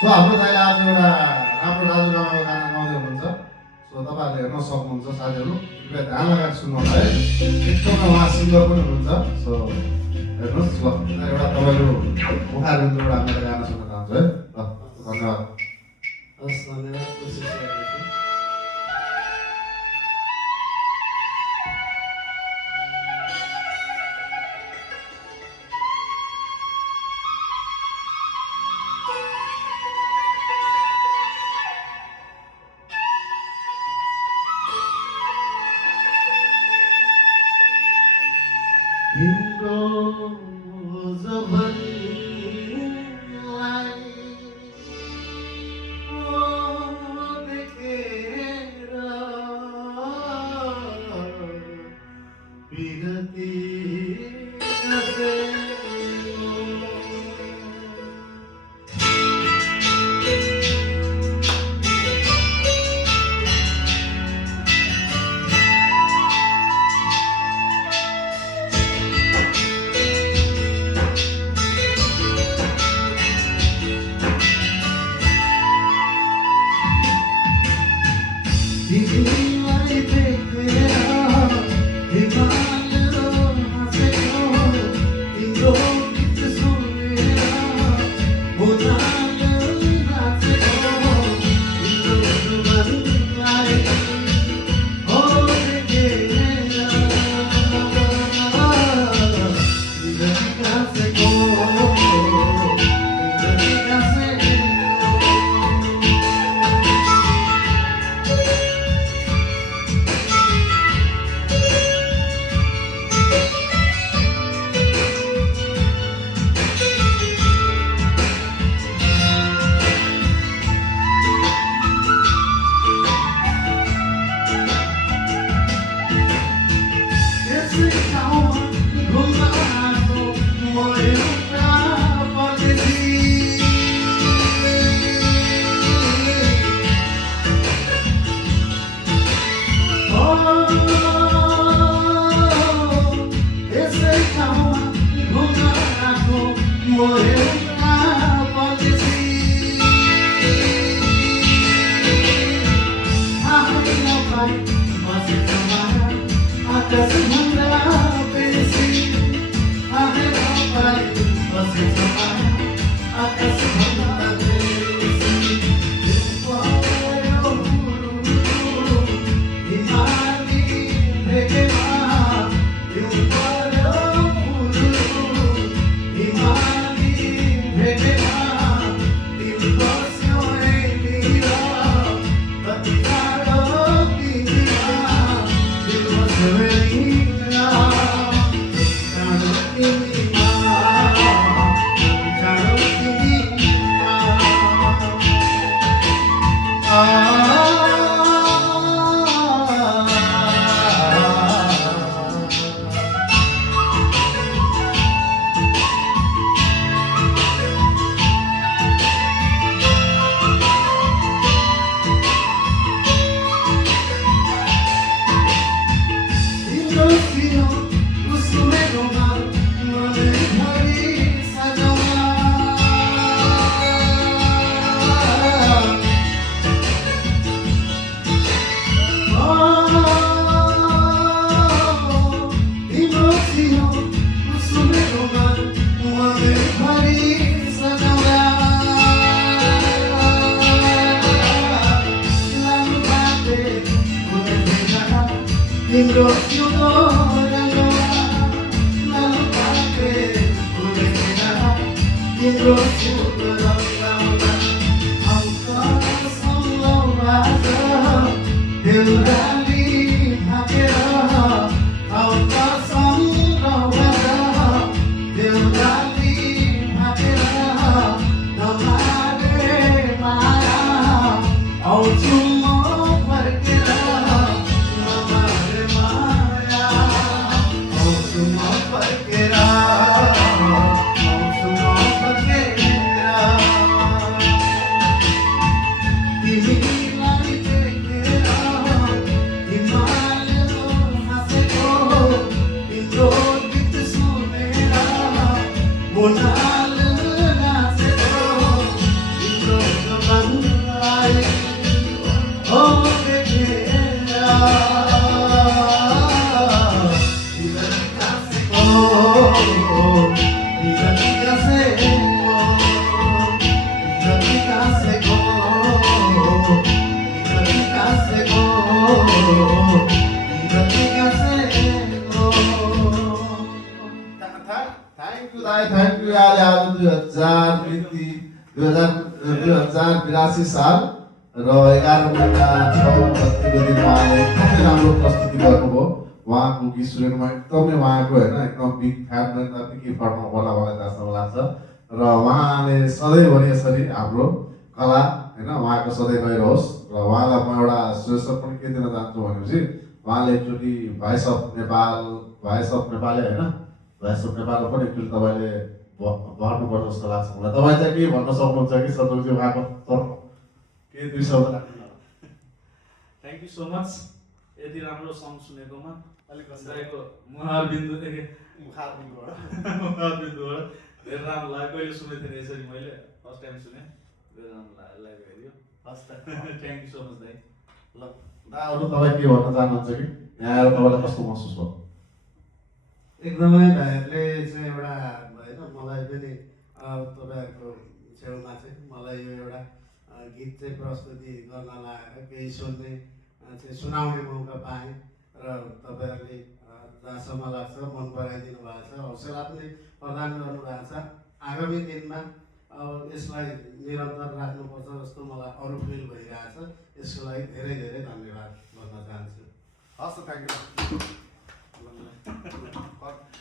सो हाम्रो दाइले आज एउटा राम्रो राजुरामाको गाना गाउँदै हुनुहुन्छ। सो तपाईँहरूले हेर्न सक्नुहुन्छ साथीहरू, कृपया ध्यान लगाएर सुन्नुहोस् है। एकदमै उहाँ सिङ्गर पनि हुनुहुन्छ। सो हेर्नुहोस्, ल एउटा तपाईँको मुखारबिन्दबाट हामी एउटा गाना सुन्न चाहन्छु है। ल धन्यवाद। हस्, धन्यवाद। कोसिस गर्दैछु। तिम्रो जवानीलाई देखेर विरती तिमीलाई देखेर हिमाल हाँसेको तिम्रो गीत सुनेर भुटान नाचेको तिम्रो जुवानीलाई हो देखेर विरती गाँसेको विरती गाँसेको तिम्रो तिम्रो 2082 साल र 11 महिना 6 गतिको दिन उहाँले एकदमै राम्रो प्रस्तुति गर्नुभयो। उहाँको गीत सुनेमा एकदमै उहाँको होइन एकदम बिग फ्यान के फर्ममा होला मलाई जहाँसम्म लाग्छ। र उहाँले सधैँभरि यसरी हाम्रो कला होइन उहाँको सधैँ रहिरहोस्। र उहाँलाई म एउटा सुझाव पनि के दिन चाहन्छु भनेपछि उहाँले एकचोटि भोइस अफ नेपाली होइन भोइस अफ नेपालमा पनि एकचोटि तपाईँले भर्नुपर्छ जस्तो लाग्छ मलाई। तपाईँ चाहिँ के भन्न सक्नुहुन्छ कि सन्तोषजी उहाँको केही 2 शब्द राख्नु। थ्याङ्क यू सो मच यति राम्रो सङ्ग सुनेकोमा। अलिक दाइको मुहारबिन्दुदेखि मुखारबिन्दुबाट धेरै राम्रो लाग्यो। कहिले सुनेको थिएन यसरी, मैले फर्स्ट टाइम सुने, धेरै राम्रो लाग्यो। First time thank you so much दाइ। ल अरू तपाईँ के भन्न चाहनुहुन्छ कि यहाँ आएर तपाईँलाई कस्तो महसुस भयो? एकदमै भाइहरूले चाहिँ एउटा होइन मलाई पनि तपाईँहरूको छेउमा चाहिँ मलाई यो एउटा गीत चाहिँ प्रस्तुति गर्न लगाएर केही सुन्ने चाहिँ सुनाउने मौका पाएँ र तपाईँहरूले जहाँसम्म लाग्छ मन पराइदिनु भएको छ, हौसला पनि प्रदान गर्नुभएको छ। आगामी दिनमा अब यसलाई निरन्तर राख्नुपर्छ जस्तो मलाई अरू फिल भइरहेछ। यसको लागि धेरै धेरै धन्यवाद भन्न चाहन्छु। हस्, थ्याङ्क यू।